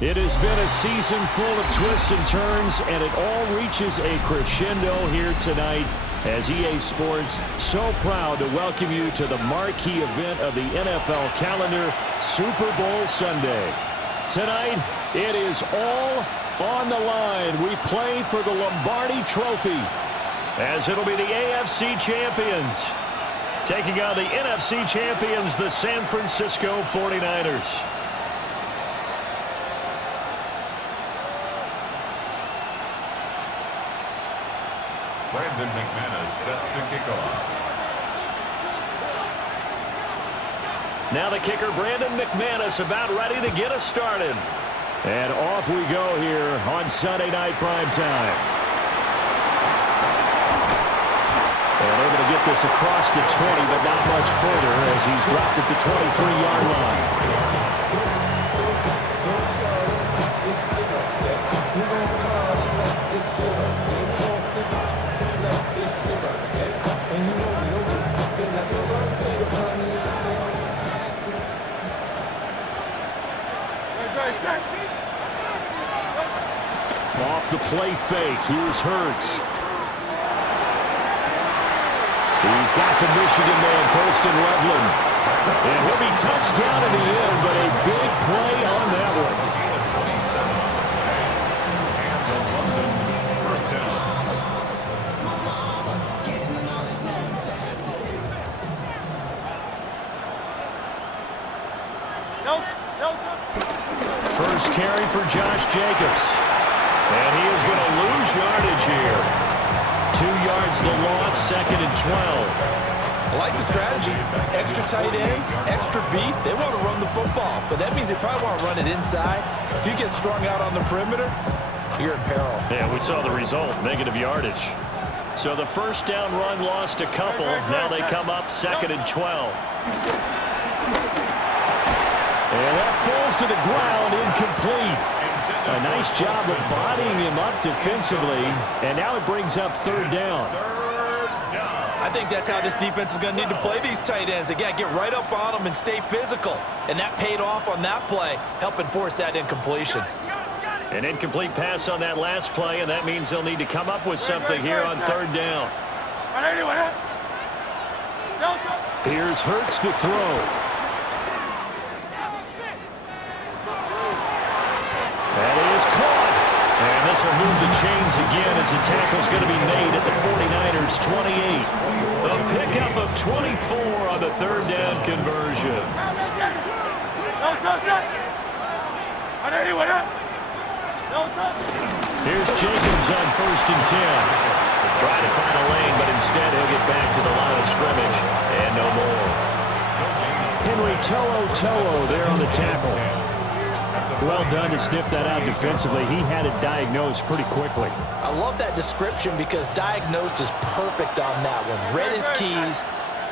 It has been a season full of twists and turns, and it all reaches a crescendo here tonight as EA Sports so proud to welcome you to the marquee event of the NFL calendar, Super Bowl Sunday. Tonight, it is all on the line. We play for the Lombardi Trophy, as it'll be the AFC champions taking on the NFC champions, the San Francisco 49ers. Brandon McManus set to kick off. Now the kicker, Brandon McManus, about ready to get us started. And off we go here on Sunday Night Primetime. And able to get this across the 20, but not much further as he's dropped at the 23-yard line. Off the play fake. Here's Hurts. He's got the Michigan man, Colston Loveland. And he'll be touched down in the end, but a big play on that one. And the London first down. First carry for Josh Jacobs. And he is going to lose yardage here. 2 yards the loss, 2nd and 12. I like the strategy. Extra tight ends, extra beef. They want to run the football, but that means they probably want to run it inside. If you get strung out on the perimeter, you're in peril. Yeah, we saw the result, negative yardage. So the first down run lost a couple. Now they come up 2nd and 12. And that falls to the ground, incomplete. A nice job of bodying him up defensively, and now it brings up 3rd down. I think that's how this defense is going to need to play these tight ends. Again, get right up on them and stay physical. And that paid off on that play, helping force that incompletion. An incomplete pass on that last play, and that means they'll need to come up with something here on 3rd down. Here's Hurts to throw. That is caught. And this will move the chains again as the tackle's going to be made at the 49ers' 28. A pickup of 24 on the 3rd down conversion. Here's Jacobs on 1st and 10. Trying to find a lane, but instead he'll get back to the line of scrimmage. And no more. Henry To'o there on the tackle. Well done to sniff that out defensively. He had it diagnosed pretty quickly. I love that description because diagnosed is perfect on that one. Read his keys,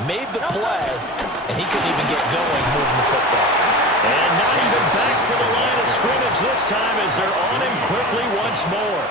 made the play, and he couldn't even get going moving the football. And not even back to the line of scrimmage this time as they're on him quickly once more.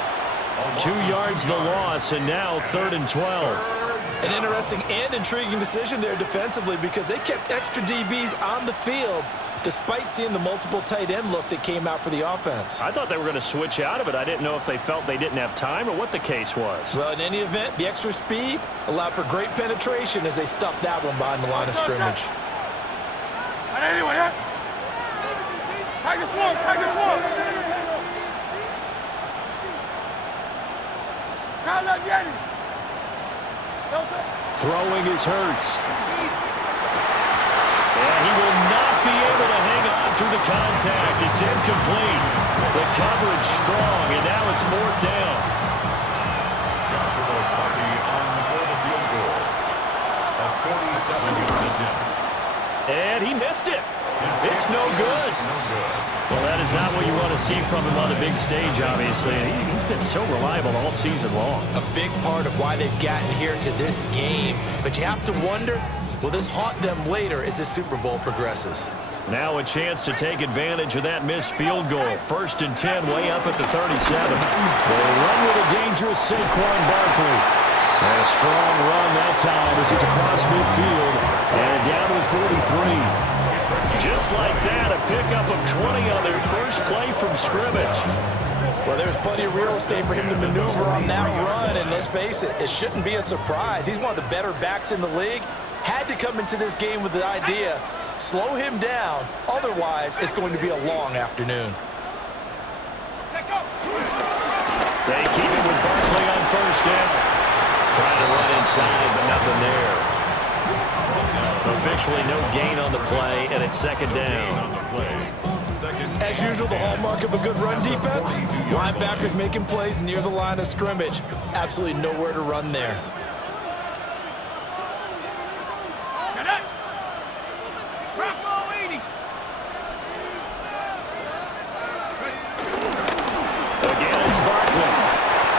2 yards the loss, and now 3rd and 12. An interesting and intriguing decision there defensively because they kept extra DBs on the field despite seeing the multiple tight end look that came out for the offense. I thought they were going to switch out of it. I didn't know if they felt they didn't have time or what the case was. Well, in any event, the extra speed allowed for great penetration as they stuffed that one behind the line of scrimmage. Throwing is Hurts. And he will not be able to hang on through the contact. It's incomplete. The coverage strong, and now it's 4th down. Joshua Party on for the field goal. A 47-yard attempt. And he missed it. It's no good. Well, that is not what you want to see from him on the big stage, obviously. He's been so reliable all season long. A big part of why they've gotten here to this game. But you have to wonder, will this haunt them later as the Super Bowl progresses? Now a chance to take advantage of that missed field goal. 1st and 10 way up at the 37. They run with a dangerous Saquon Barkley. And a strong run that time as it's across midfield and down to the 43. Just like that, a pickup of 20 on their first play from scrimmage. Well, there's plenty of real estate for him to maneuver on that run, and let's face it, it shouldn't be a surprise. He's one of the better backs in the league. Had to come into this game with the idea, slow him down, otherwise it's going to be a long afternoon. They keep it with Barkley on first down. Trying to run inside, but nothing there. Officially no gain on the play, and it's second down. As usual, the hallmark of a good run defense, linebackers making plays near the line of scrimmage. Absolutely nowhere to run there. Again, it's Barkley.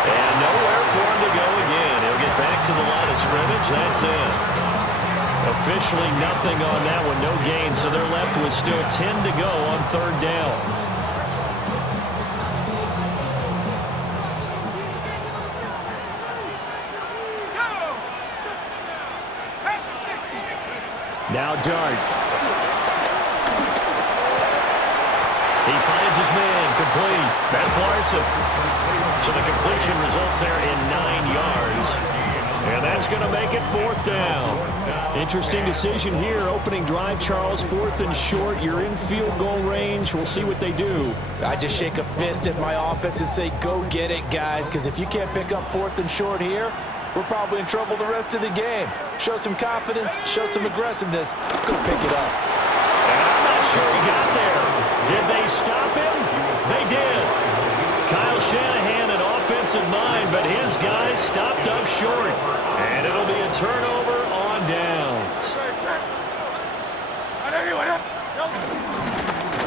And nowhere for him to go again. He'll get back to the line of scrimmage. That's it. Officially nothing on that one, no gain, so they're left with still 10 to go on third down. Now Dart. He finds his man, complete. That's Larson. So the completion results there in 9 yards. And that's going to make it fourth down. Interesting decision here. Opening drive, Charles, 4th and short. You're in field goal range. We'll see what they do. I just shake a fist at my offense and say, go get it, guys, because if you can't pick up 4th and short here, we're probably in trouble the rest of the game. Show some confidence, show some aggressiveness. Go pick it up. And I'm not sure he got there. Did they stop him? They did. Kyle Shanahan an offensive mind, but his guys stopped up short. And it'll be a turnover on downs.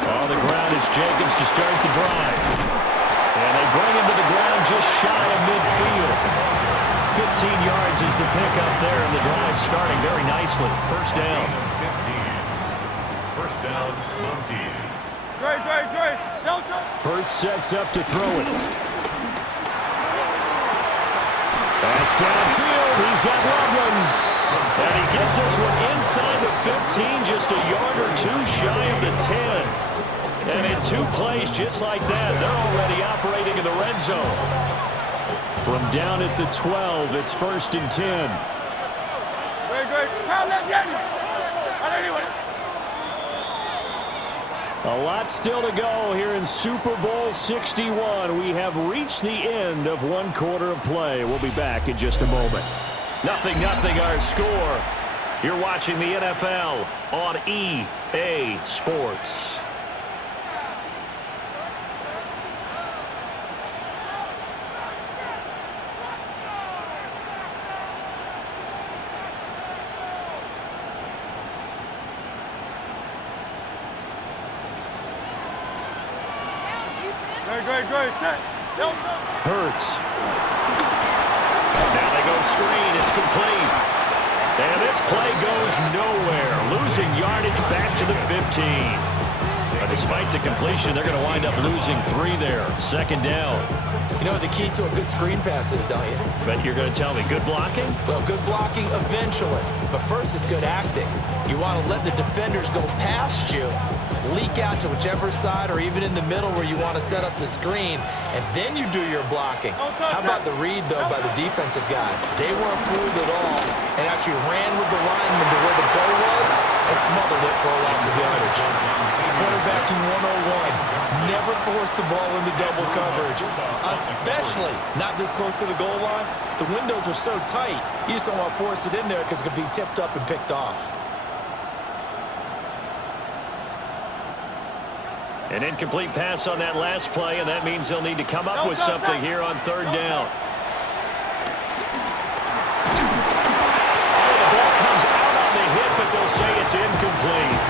On the ground, it's Jacobs to start the drive. And they bring him to the ground just shy of midfield. 15 yards is the pickup there, and the drive starting very nicely. First down. 15. First down, Montees. Hurts sets up to throw it. That's downfield. He's got Loveland. And he gets this one inside the 15, just a yard or two shy of the 10. And in 2 plays just like that, they're already operating in the red zone. From down at the 12, it's 1st and 10. A lot still to go here in Super Bowl 61. We have reached the end of 1 quarter of play. We'll be back in just a moment. 0-0 our score. You're watching the NFL on EA Sports. Hurts. Now they go screen. It's complete. And this play goes nowhere. Losing yardage back to the 15. But despite the completion, they're going to wind up losing 3 there. Second down. You know what the key to a good screen pass is, don't you? But you're going to tell me, good blocking? Well, good blocking eventually. But first is good acting. You want to let the defenders go past you, leak out to whichever side or even in the middle where you want to set up the screen, and then you do your blocking. How about the read, though, by the defensive guys? They weren't fooled at all and actually ran with the lineman to where the play was and smothered it for a loss of yardage. Quarterbacking 101. Never force the ball into double coverage, especially not this close to the goal line. The windows are so tight, you just don't want to force it in there because it could be tipped up and picked off. An incomplete pass on that last play, and that means they'll need to come up with something here on third down. Oh, the ball comes out on the hit, but they'll say it's incomplete.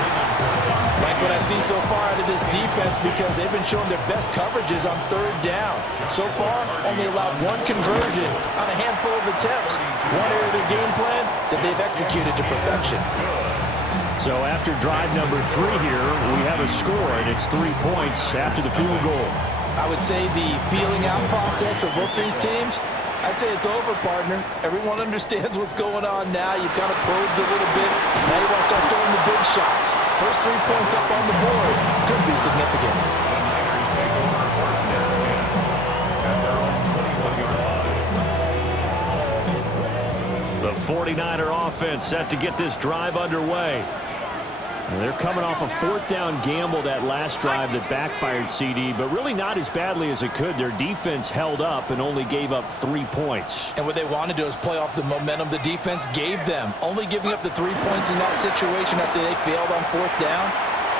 Like what I've seen so far out of this defense, because they've been showing their best coverages on third down. So far, only allowed 1 conversion on a handful of attempts. One area of their game plan that they've executed to perfection. So after drive number 3 here, we have a score, and it's 3 points after the field goal. I would say the feeling out process for both these teams I'd say it's over, partner. Everyone understands what's going on now. You've kind of probed a little bit. Now you want to start throwing the big shots. First 3 points up on the board could be significant. The Niners take over first and 10 at their own 21-yard line. The 49er offense set to get this drive underway. And they're coming off a 4th down gamble that last drive that backfired, CD, but really not as badly as it could. Their defense held up and only gave up 3 points. And what they want to do is play off the momentum the defense gave them. Only giving up the 3 points in that situation after they failed on 4th down.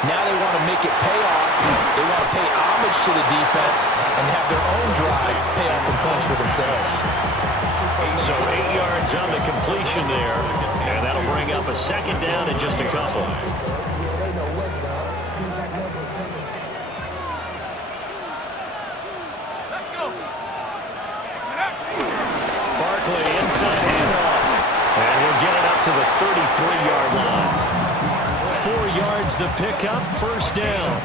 Now they want to make it pay off. They want to pay homage to the defense and have their own drive pay off in points for themselves. So 8 yards on the completion there, and that'll bring up a 2nd down and just a couple. Barkley inside handoff, and he'll get it up to the 33-yard line. 4 yards the pickup, first down.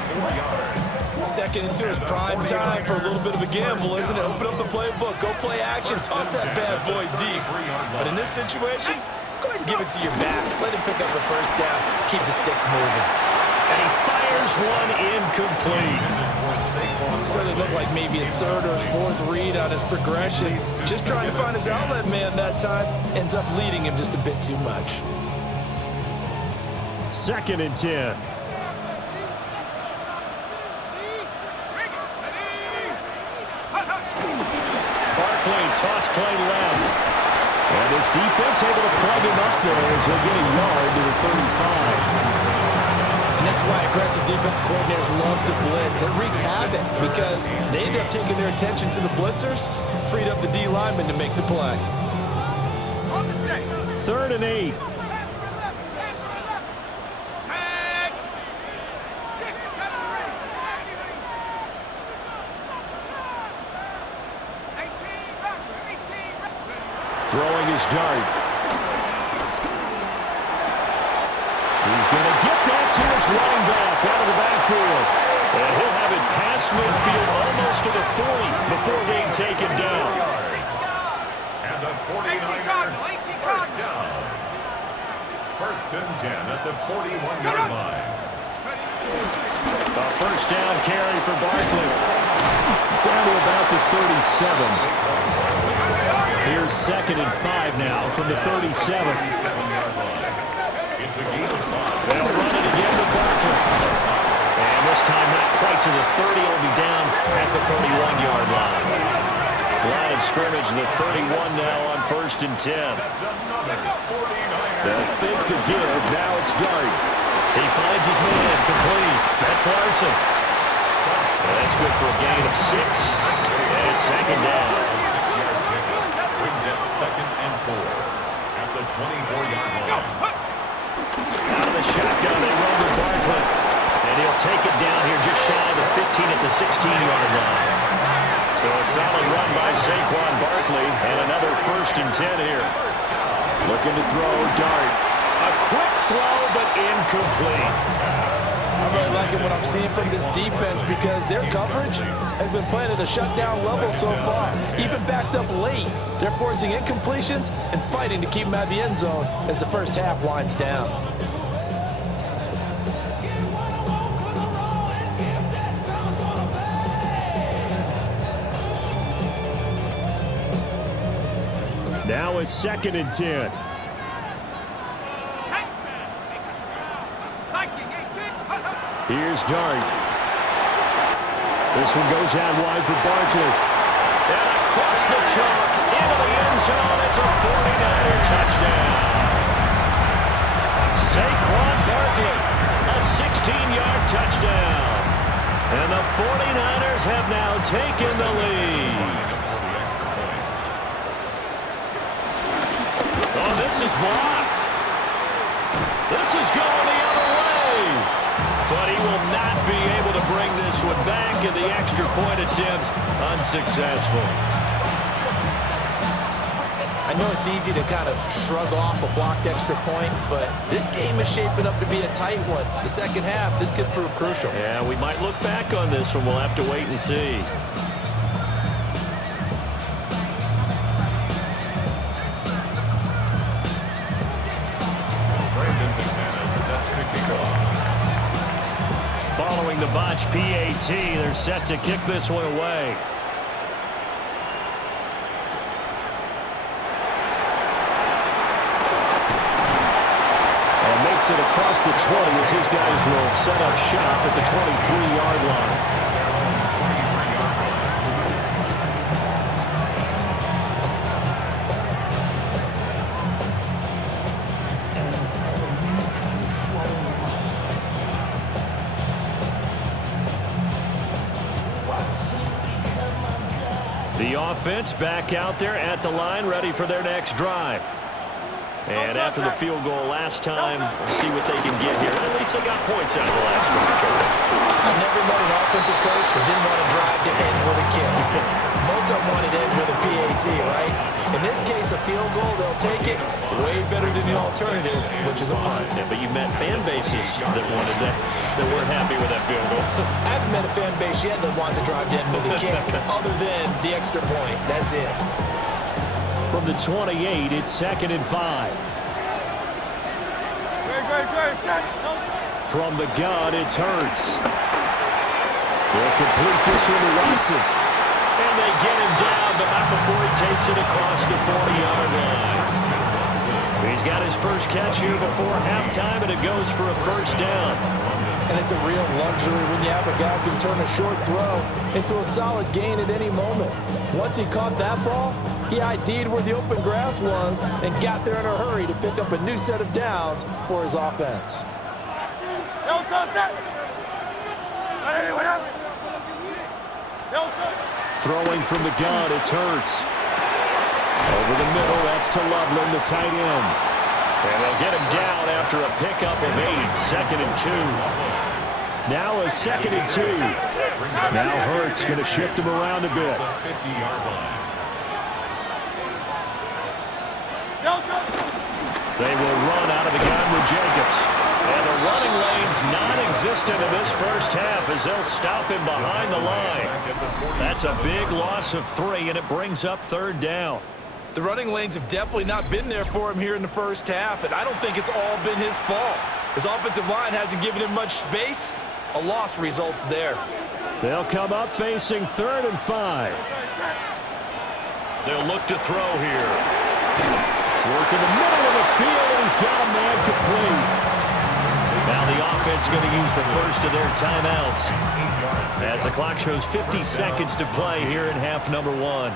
2nd and 2 is prime time for a little bit of a gamble, isn't it? Open up the playbook, go play action, toss that bad boy deep. But in this situation, go ahead and give it to your back. Let him pick up a first down, keep the sticks moving. And he fires one incomplete. Certainly looked like maybe his 3rd or his 4th read on his progression. Just trying to find his outlet man that time. Ends up leading him just a bit too much. 2nd and 10. Barkley, toss play left. And his defense able to plug him up there as he'll get a yard to the 35. And that's why aggressive defense coordinators love to blitz. It wreaks havoc because they end up taking their attention to the blitzers, freed up the D lineman to make the play. 3rd and 8. Throwing his dart. He's going to get that to his running back out of the backfield. And he'll have it past midfield almost to the 40 before being taken down. And a 49er first down. 1st and 10 at the 41-yard line. A first down carry for Barkley. Down to about the 37. Here's 2nd and 5 now from the 37. It's a gain of 5. They'll run it again to Barkley. And this time not quite to the 30. It'll be down at the 31-yard line. Line of scrimmage, the 31 now on 1st and 10. They'll fake the give. Now it's Dart. He finds his man. Complete. That's Larson. That's good for a gain of 6. And it's 2nd down. Brings up 2nd and 4 at the 24-yard line. Out of the shotgun, they run with Barkley. And he'll take it down here just shy of the 15 at the 16-yard line. So a solid run by Saquon Barkley, and another 1st and 10 here. Looking to throw, Dart. A quick throw, but incomplete. I'm really liking what I'm seeing from this defense because their coverage has been playing at a shutdown level so far. Even backed up late, they're forcing incompletions and fighting to keep them out of the end zone as the first half winds down. Now it's 2nd and 10. Here's Dart. This one goes out wide for Barkley. And across the chalk into the end zone. It's a 49er touchdown. Saquon Barkley, a 16-yard touchdown. And the 49ers have now taken the lead. Oh, this is blocked. This is going the other way. But he will not be able to bring this one back, and the extra point attempt unsuccessful. I know it's easy to kind of shrug off a blocked extra point, but this game is shaping up to be a tight one. The second half, this could prove crucial. Yeah, we might look back on this one. We'll have to wait and see. botched PAT. They're set to kick this one away. And makes it across the 20 as his guys will set up shop at the 23-yard line. The offense back out there at the line, ready for their next drive. And after the field goal last time, we'll see what they can get here. At least they got points out of the last drive, Charles. I've never met an offensive coach that didn't want to drive to end with a kick. Most of them wanted to end with a PAT, right? In this case, a field goal, they'll take it. Way better than the alternative, which is a punt. Yeah, but you met fan bases that wanted that weren't happy with that field goal. I haven't met a fan base yet that wants to drive to end with a kick, other than the extra point. That's it. From the 28, it's 2nd and 5. From the gun, it's Hurts. They'll complete this one to Watson. And they get him down, but not before he takes it across the 40-yard line. He's got his first catch here before halftime, and it goes for a first down. And it's a real luxury when you have a guy who can turn a short throw into a solid gain at any moment. Once he caught that ball, he ID'd where the open grass was and got there in a hurry to pick up a new set of downs for his offense. Throwing from the gun, it's Hurts. Over the middle, that's to Loveland, the tight end. And they'll get him down after a pickup of 8, 2nd and 2. Now a 2nd and 2. Now Hurts going to shift him around a bit. They will run out of the gun with Jacobs. And the running lane's non-existent in this first half as they'll stop him behind the line. That's a big loss of 3, and it brings up 3rd down. The running lanes have definitely not been there for him here in the first half, and I don't think it's all been his fault. His offensive line hasn't given him much space. A loss results there. They'll come up facing 3rd and 5. They'll look to throw here. Work in the middle of the field, and he's got a man complete. Now the offense going to use the first of their timeouts as the clock shows 50 seconds to play here in half number 1.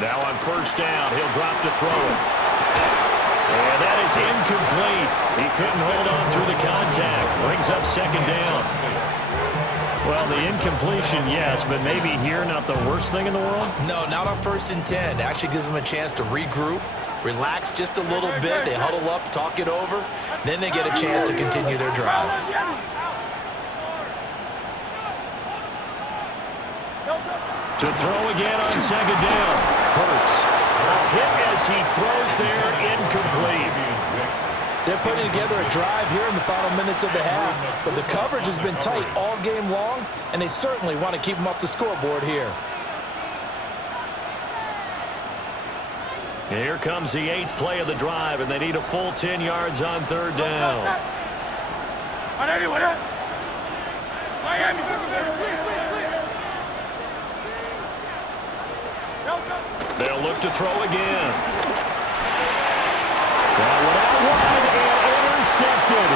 Now on first down, he'll drop to throw it. And that is incomplete. He couldn't hold on through the contact. Brings up 2nd down. Well, the incompletion, yes, but maybe here not the worst thing in the world? No, not on 1st and 10. Actually gives them a chance to regroup, relax just a little bit. They huddle up, talk it over. Then they get a chance to continue their drive. To throw again on 2nd down. Hurts. A hit as he throws there, incomplete. They're putting together a drive here in the final minutes of the half, but the coverage has been tight all game long, and they certainly want to keep them up the scoreboard here. Here comes the 8th play of the drive, and they need a full 10 yards on 3rd down. They'll look to throw again. That one out wide and intercepted.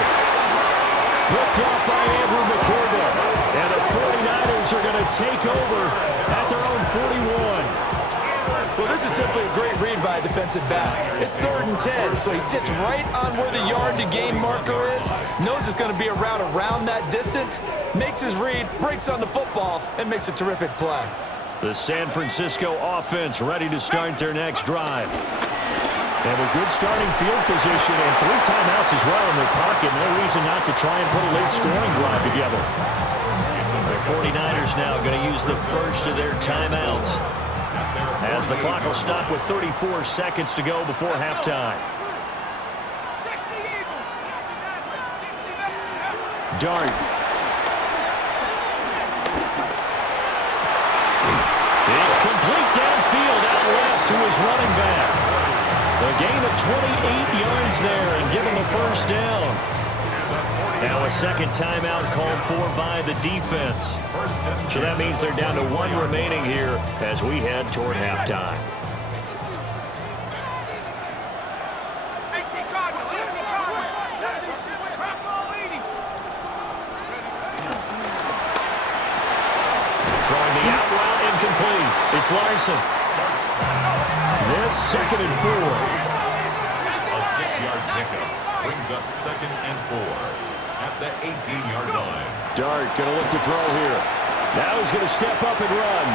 Picked up by Andrew McCormick. And the 49ers are going to take over at their own 41. Well, this is simply a great read by a defensive back. It's 3rd and 10, so he sits right on where the yard-to-gain marker is, knows it's going to be a route around that distance, makes his read, breaks on the football, and makes a terrific play. The San Francisco offense ready to start their next drive. They have a good starting field position and 3 timeouts as well in their pocket. No reason not to try and put a late scoring drive together. The 49ers now going to use the first of their timeouts as the clock will stop with 34 seconds to go before halftime. Dart. It's complete downfield out left to his running back. A gain of 28 yards there and give him a first down. Now a second timeout called for by the defense. So that means they're down to 1 remaining here as we head toward halftime. Throwing the out route incomplete. It's Larson. This 2nd and 4. A 6-yard pickup brings up 2nd and 4 at the 18-yard line. Dart going to look to throw here. Now he's going to step up and run.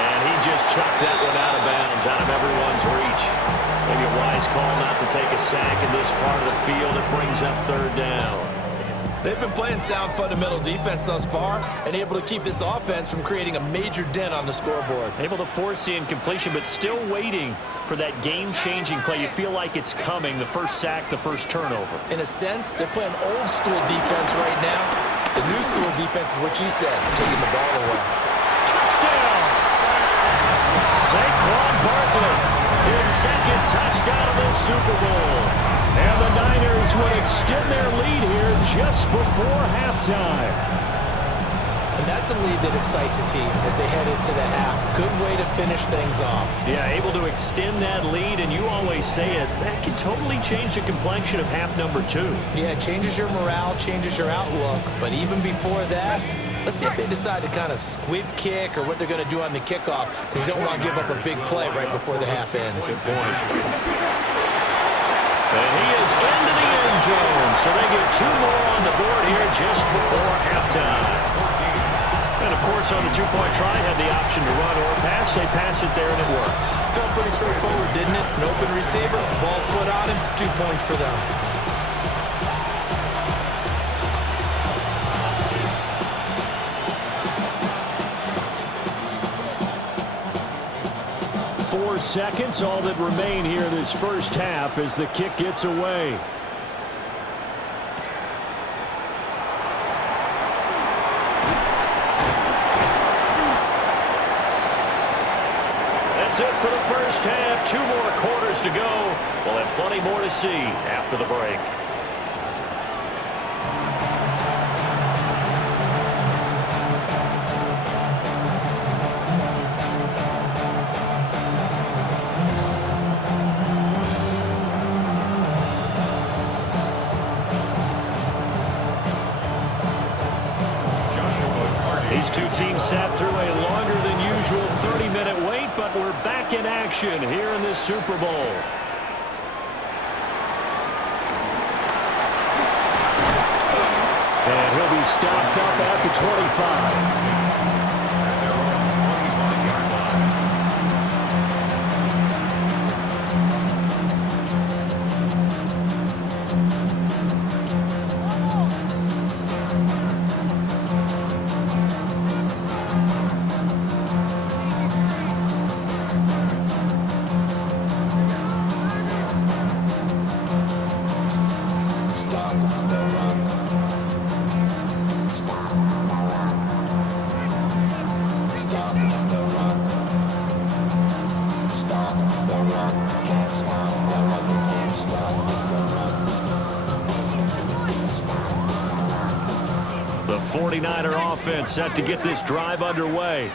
And he just chucked that one out of bounds, out of everyone's reach. Maybe a wise call not to take a sack in this part of the field. It brings up 3rd down. They've been playing sound fundamental defense thus far and able to keep this offense from creating a major dent on the scoreboard. Able to force the incompletion, but still waiting for that game-changing play. You feel like it's coming, the first sack, the first turnover. In a sense, they're playing old-school defense right now. The new school defense is what you said, taking the ball away. Touchdown! Saquon Barkley, his 2nd touchdown of the Super Bowl. And the Niners would extend their lead here just before halftime. And that's a lead that excites a team as they head into the half. Good way to finish things off. Yeah, able to extend that lead, and you always say it, that can totally change the complexion of half number 2. Yeah, it changes your morale, changes your outlook. But even before that, let's see if they decide to kind of squib kick or what they're going to do on the kickoff, because you don't want to give up a big play right before the half ends. Good point. And he is into the end zone, so they get 2 more on the board here just before halftime. And, of course, on the 2-point try, had the option to run or pass. They pass it there, and it works. Felt pretty straightforward, didn't it? An open receiver, ball's put on him, 2 points for them. Seconds, all that remain here this first half as the kick gets away. That's it for the first half. 2 more quarters to go. We'll have plenty more to see after the break. These 2 teams sat through a longer than usual 30-minute wait, but we're back in action here in this Super Bowl. And he'll be stopped up at the 25. The 49er offense set to get this drive underway.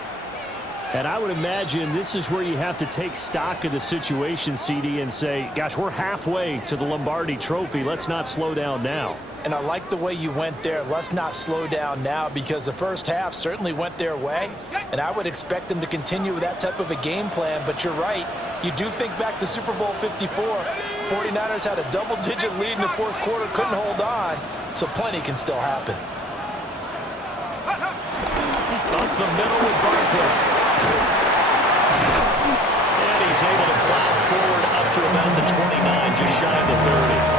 And I would imagine this is where you have to take stock of the situation, CD, and say, gosh, we're halfway to the Lombardi Trophy. Let's not slow down now. And I like the way you went there. Let's not slow down now, because the first half certainly went their way. And I would expect them to continue with that type of a game plan. But you're right. You do think back to Super Bowl 54. 49ers had a double-digit lead in the 4th quarter, couldn't hold on. So plenty can still happen. Up the middle with Barkley. And he's able to plow forward up to about the 29, just shy of the 30.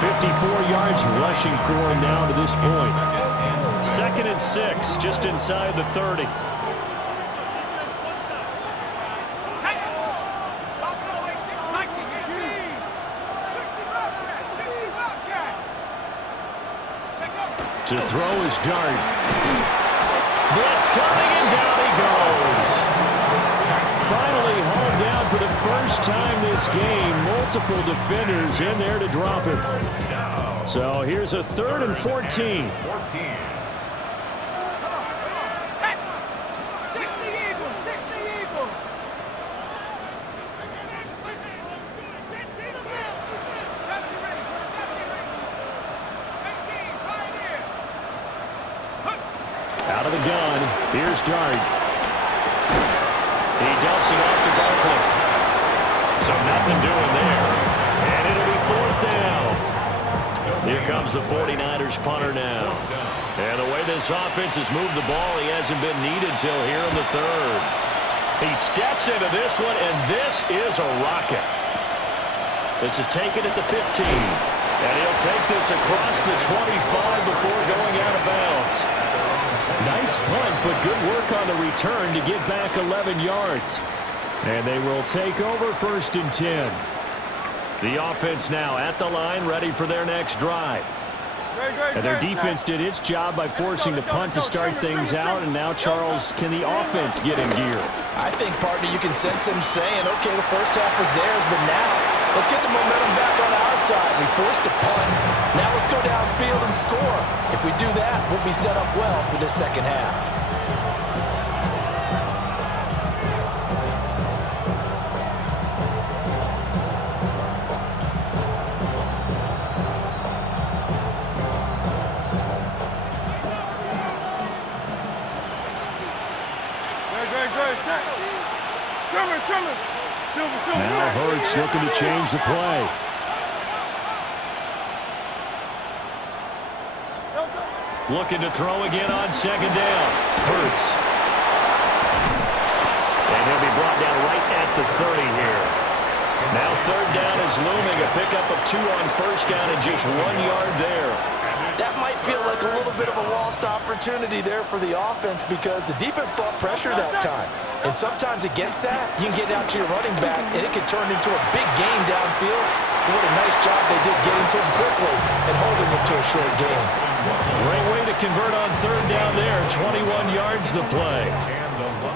54 yards rushing for him now to this point. 2nd and 6, just inside the 30. To throw his dart. Blitz coming, and down he goes. Finally hauled down for the first time this game. Multiple defenders in there to drop him. So here's a 3rd and 14. Out of the gun, here's Dart. He dumps it off to Barkley. So nothing doing there. And it'll be 4th down. Here comes the 49ers punter now. And the way this offense has moved the ball, he hasn't been needed till here in the 3rd. He steps into this one, and this is a rocket. This is taken at the 15. And he'll take this across the 25 before going out of bounds. Nice punt, but good work on the return to get back 11 yards. And they will take over 1st and 10. The offense now at the line, ready for their next drive. And their defense did its job by forcing the punt to start things out. And now, Charles, can the offense get in gear? I think, partner, you can sense him saying, okay, the first half is theirs, but now let's get the momentum back on our side. We forced a punt. Now let's go downfield and score. If we do that, we'll be set up well for the second half. Now Hurts looking to change the play. Looking to throw again on 2nd down. Hurts. And he'll be brought down right at the 30 here. Now 3rd down is looming. A pickup of 2 on 1st down and just 1 yard there. That might feel like a little bit of a lost opportunity there for the offense because the defense brought pressure that time. And sometimes against that, you can get out to your running back, and it can turn into a big game downfield. What a nice job they did getting to him quickly and holding him to a short game. Great way to convert on 3rd down there. 21 yards the play.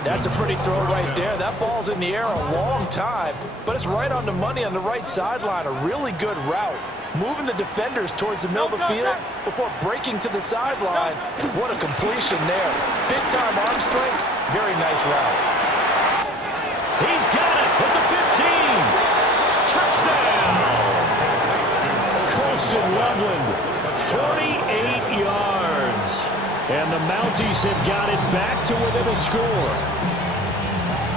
That's a pretty throw right there. That ball's in the air a long time, but it's right on the money on the right sideline. A really good route. Moving the defenders towards the middle of the field before breaking to the sideline. What a completion there. Big-time arm strength. Very nice route. He's got it with the 15. Touchdown. Colston Loveland, 48 yards. And the Mounties have got it back to within a score.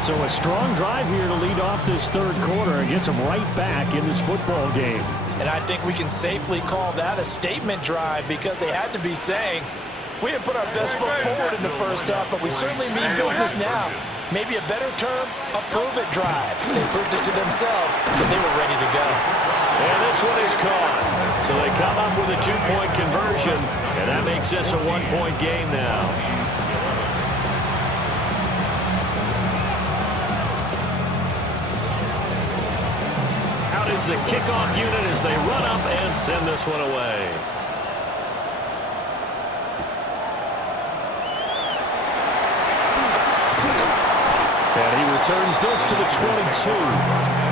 So a strong drive here to lead off this 3rd quarter and gets them right back in this football game. And I think we can safely call that a statement drive because they had to be saying, we didn't put our best foot forward in the first half, but we certainly mean business now. Maybe a better term, a prove-it drive. They proved it to themselves, but they were ready to go. And this one is caught. So they come up with a 2-point conversion, and that makes this a 1-point game now. Out is the kickoff unit as they run up and send this one away. And he returns this to the 22.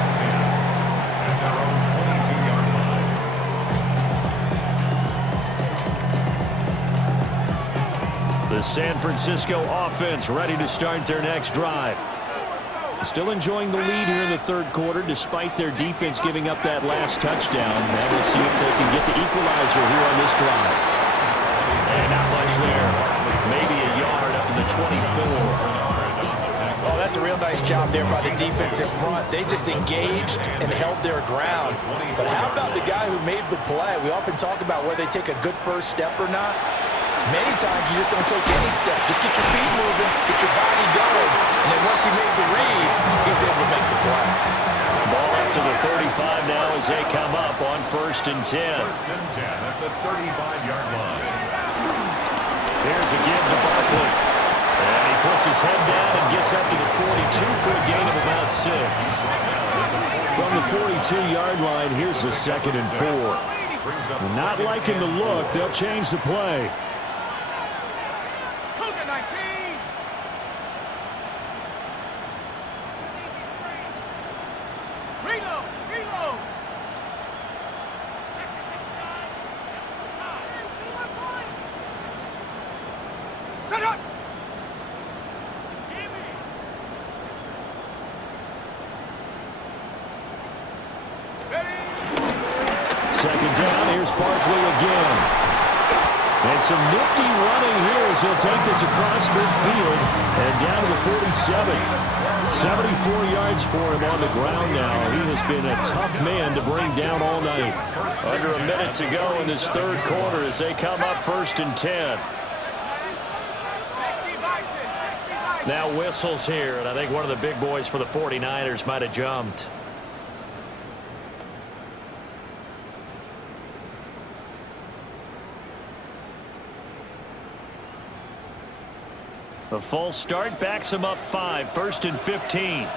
The San Francisco offense ready to start their next drive. Still enjoying the lead here in the 3rd quarter despite their defense giving up that last touchdown. Now we'll see if they can get the equalizer here on this drive. And not much there. Maybe a yard up to the 24. Oh, that's a real nice job there by the defense in front. They just engaged and held their ground. But how about the guy who made the play? We often talk about whether they take a good first step or not. Many times you just don't take any step. Just get your feet moving, get your body going, and then once he made the read, he's able to make the play. Ball up to the 35 now as they come up on 1st and 10. 1st and 10 at the 35-yard line. Here's a give to Barkley. And he puts his head down and gets up to the 42 for a gain of about 6. From the 42-yard line, here's the 2nd and 4. Not liking the look. They'll change the play. Second down, here's Barkley again. And some nifty running here as he'll take this across midfield and down to the 47. 74 yards for him on the ground now. He has been a tough man to bring down all night. Under a minute to go in this third quarter as they come up 1st and 10. Now whistles here, and I think one of the big boys for the 49ers might have jumped. The false start backs him up 5, 1st and 15.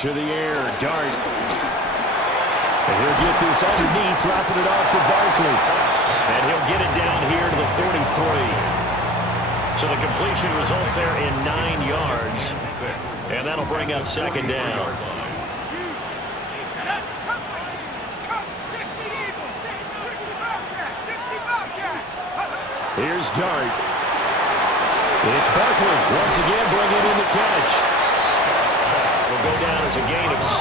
To the air, Dart. And he'll get this underneath, dropping it off for Barkley. And he'll get it down here to the 43. So the completion results there in 9 yards. And that'll bring up second down. Here's Dart. It's Barkley once again bringing in the catch. Will go down as a gain of 6.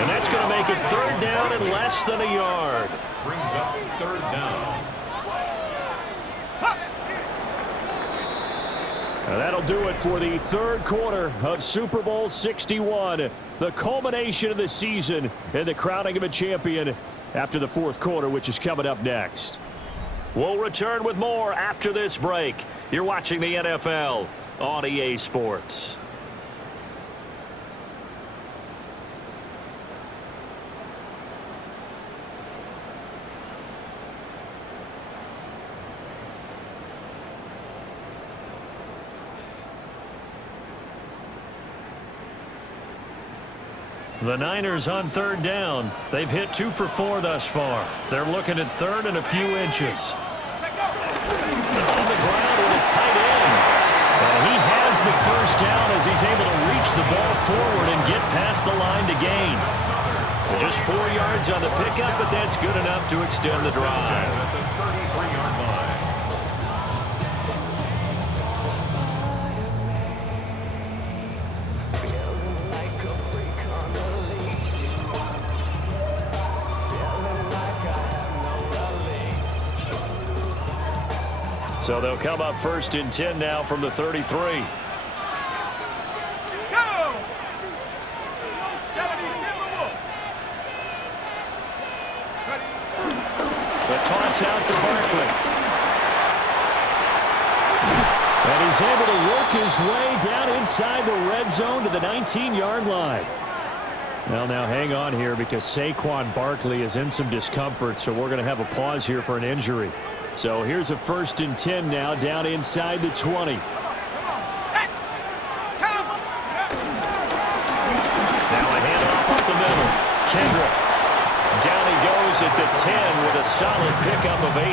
And that's going to make it third down and less than a yard. Brings up third down. And that'll do it for the third quarter of Super Bowl 61. The culmination of the season and the crowning of a champion after the fourth quarter, which is coming up next. We'll return with more after this break. You're watching the NFL on EA Sports. The Niners on third down. They've hit 2 for 4 thus far. They're looking at third and a few inches. On the ground with a tight end. He has the first down as he's able to reach the ball forward and get past the line to gain. Just 4 yards on the pickup, but that's good enough to extend the drive. At the 33-yard line. So they'll come up 1st and 10 now from the 33. Go! 70 Timberwolves. The toss out to Barkley. And he's able to work his way down inside the red zone to the 19-yard line. Well, now hang on here because Saquon Barkley is in some discomfort, so we're going to have a pause here for an injury. So here's a 1st and 10 now down inside the 20. Now a handoff up the middle. Kendrick. Down he goes at the 10 with a solid pickup of 8.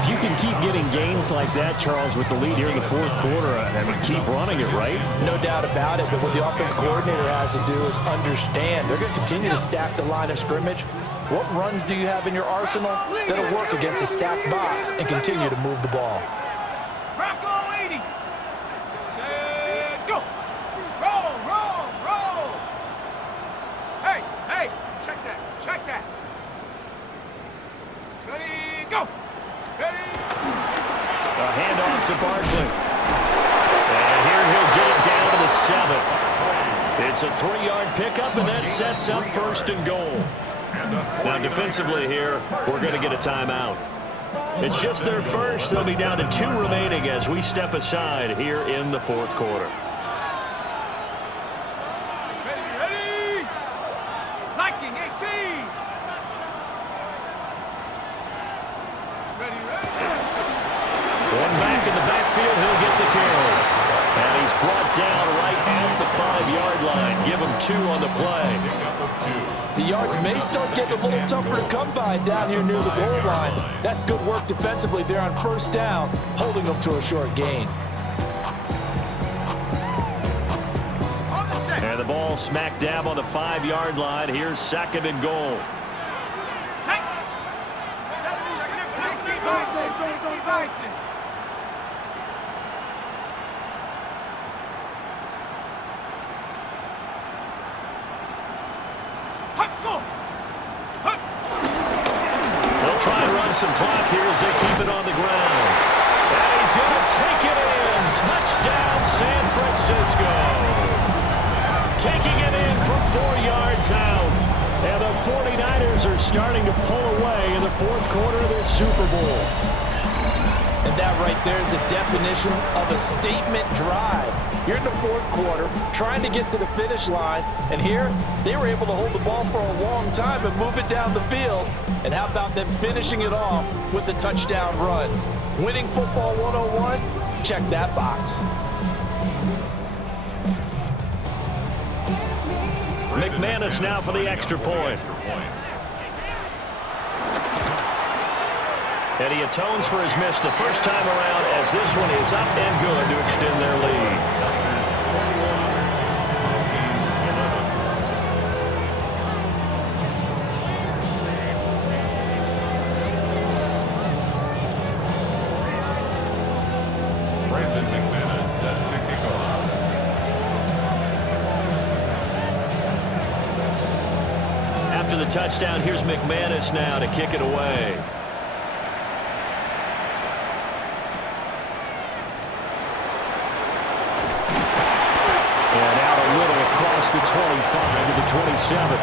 If you can keep getting gains like that, Charles, with the lead here in the fourth quarter, I mean, keep running it, right? No doubt about it, but what the offense coordinator has to do is understand. They're going to continue to stack the line of scrimmage. What runs do you have in your arsenal that'll work against a stacked box and continue to move the ball? Rocco 80. Set, go. Roll, roll, roll. Hey, hey, check that, check that. Ready, go. Ready. A handoff to Barkley. And here he'll get it down to the 7. It's a 3-yard pickup, and that sets up 1st and goal. Now defensively here, we're going to get a timeout. It's just their first. They'll be down to 2 remaining as we step aside here in the fourth quarter. Ready, ready. Liking 18. Ready, ready. One back in the backfield, he'll get the carry. And he's brought down right at the 5-yard line. Give him 2 on the play. The yards may start getting a little tougher to come by down here near the goal line. That's good work defensively there on 1st down, holding them to a short gain. And the ball smack dab on the 5-yard line. Here's 2nd and goal. 60 by Tyson. They'll try and run some clock here as they keep it on the ground. And he's going to take it in. Touchdown, San Francisco. Taking it in from 4 yards out. And the 49ers are starting to pull away in the fourth quarter of this Super Bowl. And that right there is the definition of a statement drive. You're in the fourth quarter, trying to get to the finish line, and here, they were able to hold the ball for a long time and move it down the field. And how about them finishing it off with the touchdown run? Winning football 101? Check that box. McManus now for the extra point. And he atones for his miss the first time around as this one is up and good to extend their lead. McManus set to kick off. After the touchdown, here's McManus now to kick it away. And out a little across the 25 to the 27.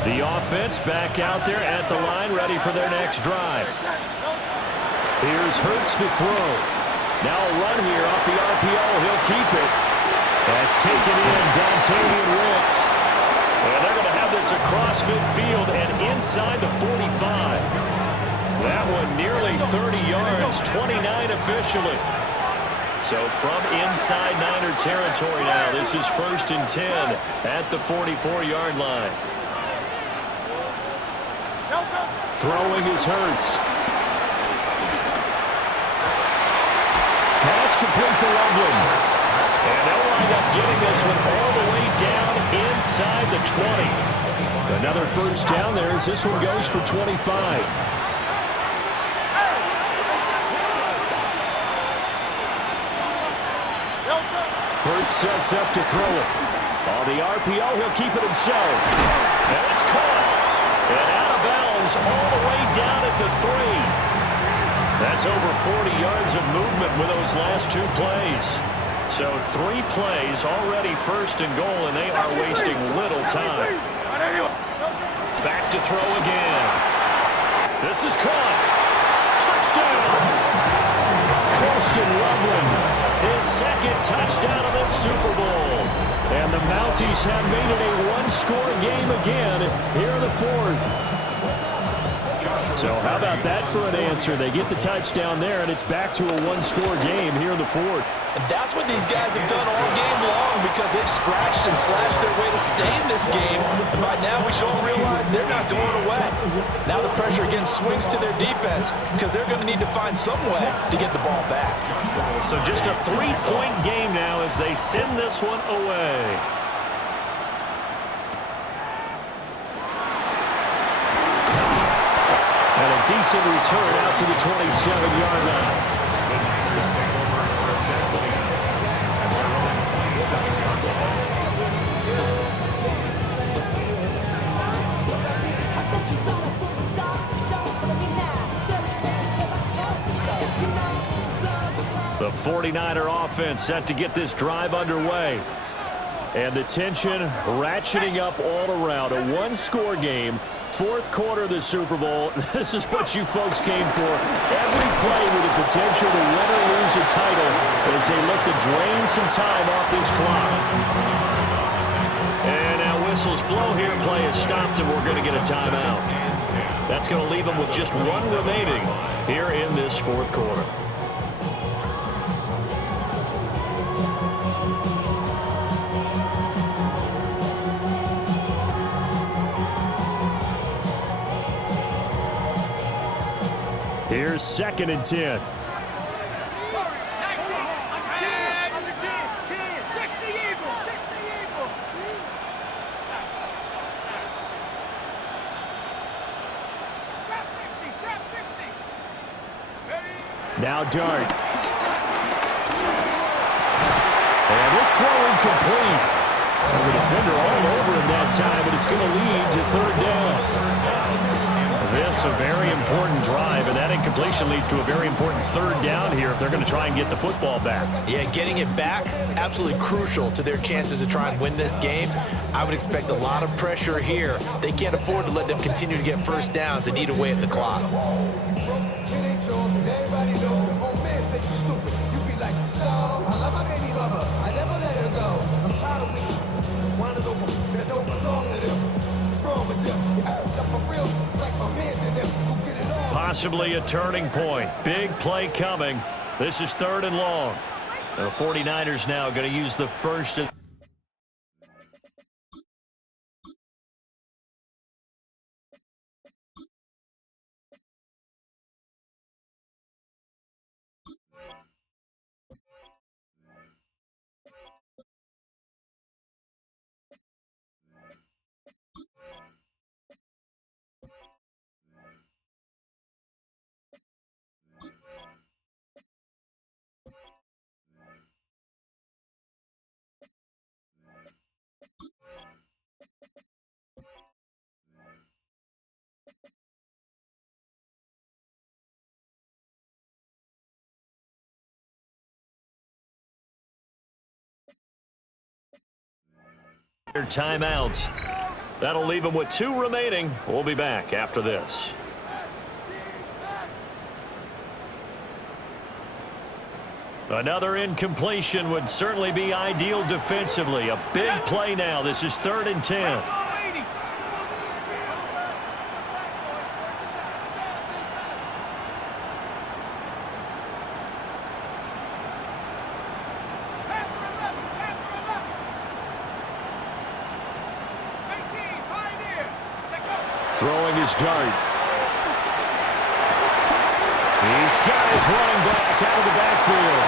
The offense back out there at the line, ready for their next drive. Here's Hurts to throw. Now a run here off the RPO. He'll keep it. That's taken in, Dontavian Wicks. And they're going to have this across midfield and inside the 45. That one nearly 30 yards, 29 officially. So from inside Niner territory now, this is 1st and 10 at the 44-yard line. Throwing is Hurts. Pass complete to Loveland. And they'll wind up getting this one all the way down inside the 20. Another first down there as this one goes for 25. Hurts sets up to throw it. On the RPO, he'll keep it himself. And it's caught. And out of bounds all the way down at the 3. That's over 40 yards of movement with those last 2 plays. So 3 plays, already 1st and goal, and they are wasting little time. Back to throw again. This is caught. Touchdown! Colston Loveland, his 2nd touchdown of the Super Bowl. And the Mounties have made it a 1-score game again here in the 4th. So how about that for an answer? They get the touchdown there, and it's back to a 1-score game here in the 4th. And that's what these guys have done all game long because they've scratched and slashed their way to stay in this game. And by now we should all realize they're not going away. Now the pressure again swings to their defense because they're going to need to find some way to get the ball back. So just a 3-point game now as they send this one away. And a decent return out to the 27-yard line. The 49er offense set to get this drive underway. And the tension ratcheting up all around. A 1-score game. 4th quarter of the Super Bowl. This is what you folks came for. Every play with the potential to win or lose a title as they look to drain some time off this clock. And now whistles blow here. Play is stopped, and we're going to get a timeout. That's going to leave them with just 1 remaining here in this 4th quarter. Here's 2nd and 10. Now Dart. And this throw incomplete. And the defender all over him that time, but it's going to lead to 3rd down. This a very important drive, and that incompletion leads to a very important 3rd down here if they're going to try and get the football back. Yeah, getting it back, absolutely crucial to their chances to try and win this game. I would expect a lot of pressure here. They can't afford to let them continue to get first downs and eat away at the clock. Possibly a turning point. Big play coming. This is 3rd and long. The 49ers now going to use the first. Timeouts. That'll leave them with 2 remaining. We'll be back after this. Another incompletion would certainly be ideal defensively. A big play now. This is 3rd and 10. Throwing his dart. He's got his running back out of the backfield.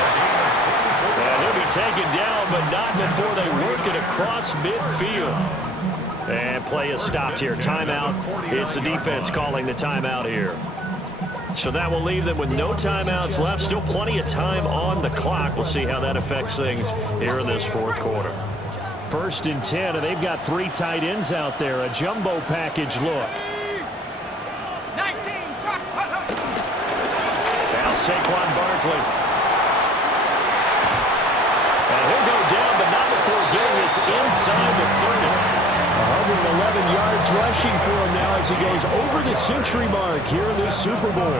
And he'll be taken down, but not before they work it across midfield. And play is stopped here. Timeout. It's the defense calling the timeout here. So that will leave them with no timeouts left. Still plenty of time on the clock. We'll see how that affects things here in this 4th quarter. 1st and 10, and they've got 3 tight ends out there. A jumbo package look. 19. Now Saquon Barkley. And he'll go down, but not before getting this inside the 30. 111 yards rushing for him now as he goes over the century mark here in this Super Bowl.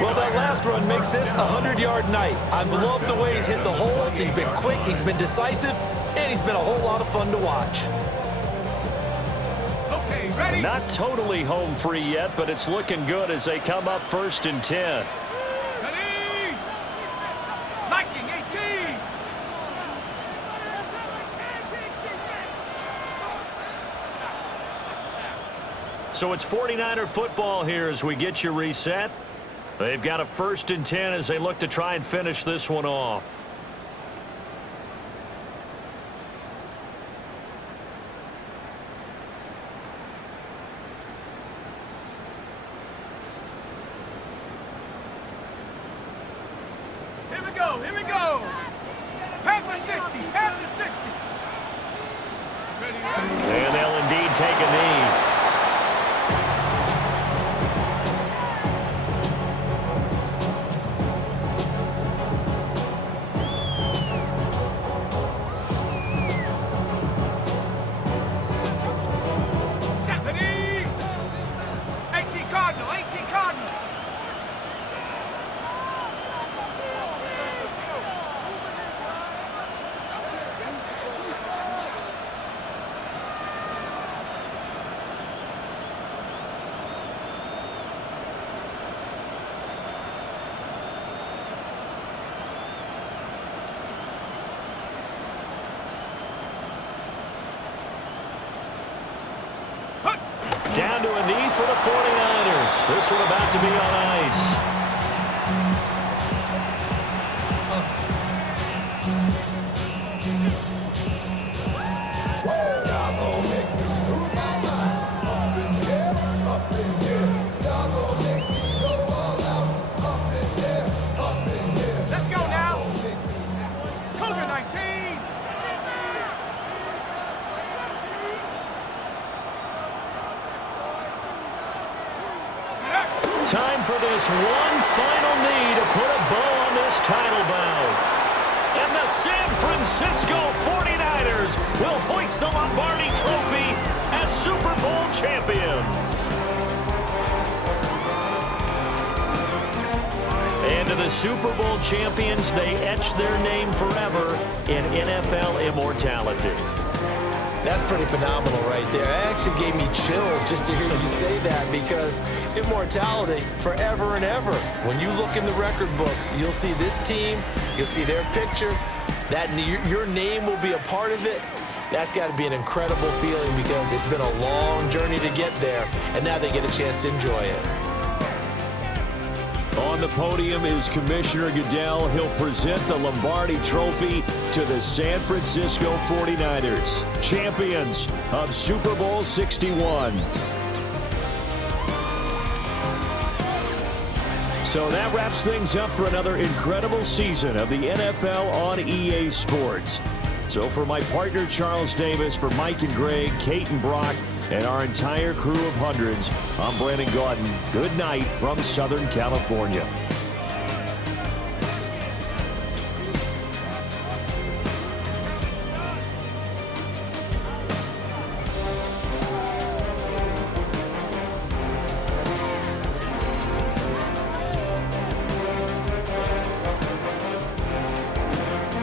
Well, that last run makes this a 100-yard night. I've loved the way he's hit the holes. He's been quick, he's been decisive, and he's been a whole lot of fun to watch. Okay, ready? Not totally home free yet, but it's looking good as they come up 1st and 10. Ready? Liking 18. So it's 49er football here as we get you reset. They've got a 1st and 10 as they look to try and finish this one off. Here we go. Panther 60, Panther 60. Ready? And they'll indeed take a knee. Down to a knee for the 49ers. This one about to be on ice. this one final knee to put a bow on this title bout. And the San Francisco 49ers will hoist the Lombardi Trophy as Super Bowl champions. And to the Super Bowl champions, they etch their name forever in NFL immortality. That's pretty phenomenal right there. It actually gave me chills just to hear you say that, because immortality forever and ever. When you look in the record books, you'll see this team, you'll see their picture, that your name will be a part of it. That's got to be an incredible feeling, because it's been a long journey to get there, and now they get a chance to enjoy it. On the podium is Commissioner Goodell. He'll present the Lombardi Trophy to the San Francisco 49ers, champions of Super Bowl 61. So that wraps things up for another incredible season of the NFL on EA Sports. So for my partner Charles Davis, for Mike and Greg, Kate and Brock, and our entire crew of hundreds, I'm Brandon Gaudin. Good night from Southern California.